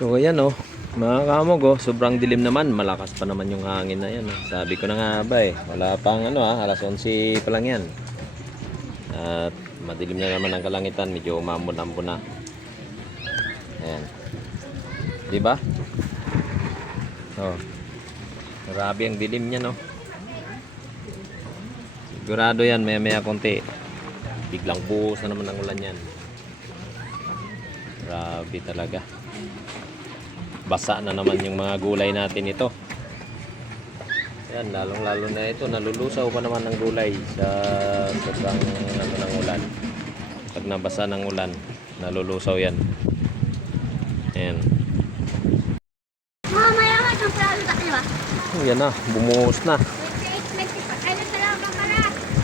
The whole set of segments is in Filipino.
So ayan oh, mga kamog oh, sobrang dilim naman, malakas pa naman yung hangin na yan. Oh. Sabi ko na nga ba eh, wala pang ano ah, alas 11 pa lang yan. At madilim na naman ang kalangitan, medyo umambon-ambon na. Ayan. Di ba? Oh. Grabe ang dilim niya no. Sigurado yan, maya maya konti. Biglang buhos na naman ang ulan yan. Grabe talaga. Basa na naman yung mga gulay natin ito. Yan, lalong lalo na ito. Nalulusaw pa naman ng gulay sa sobrang ano, ng ulan. Pag nabasa ng ulan, nalulusaw yan. Ayan. Mamaya ka ng plano sa kanila. Oh, yan na, bumuhos na. 28, 25. Ay, nagdala ka ka na.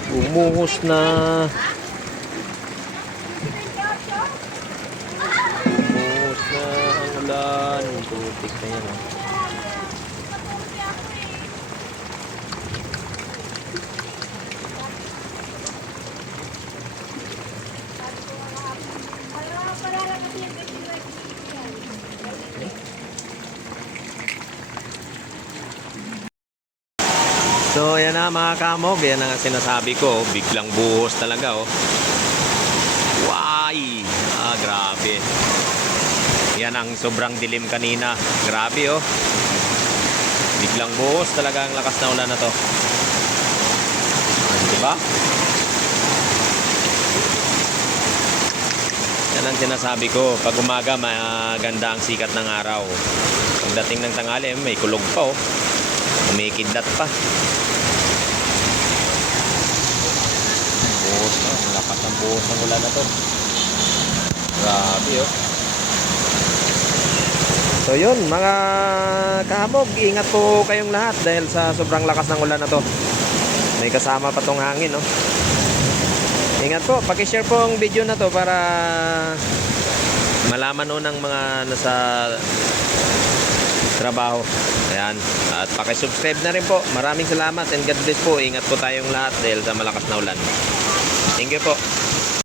Bumuhos na. 28. Bumuhos na ang ulan. Tutik na yan. Oh. So, ayan na mga kamog. Yan ang sinasabi ko. Biglang buhos talaga, oh. Why? Ah, grabe. Yan ang sobrang dilim kanina. Grabe, oh. Biglang buhos talaga ang lakas na ulan na to. Diba? Yan ang sinasabi ko. Pag umaga, maganda ang sikat ng araw. Pagdating ng tanghali, may kulog pa, oh. Umikidlat pa. Buhos na. Ang lakas ng buhos ng ulan na to. Grabe oh. So yun, mga kahabog, ingat po kayong lahat dahil sa sobrang lakas ng ulan na to. May kasama pa tong hangin, no? Ingat po, paki-share po ang video na to para malaman no ng mga nasa trabaho. Ayan. At paki-subscribe na rin po. Maraming salamat and God bless po. Ingat po tayong lahat dahil sa malakas na ulan. Thank you po.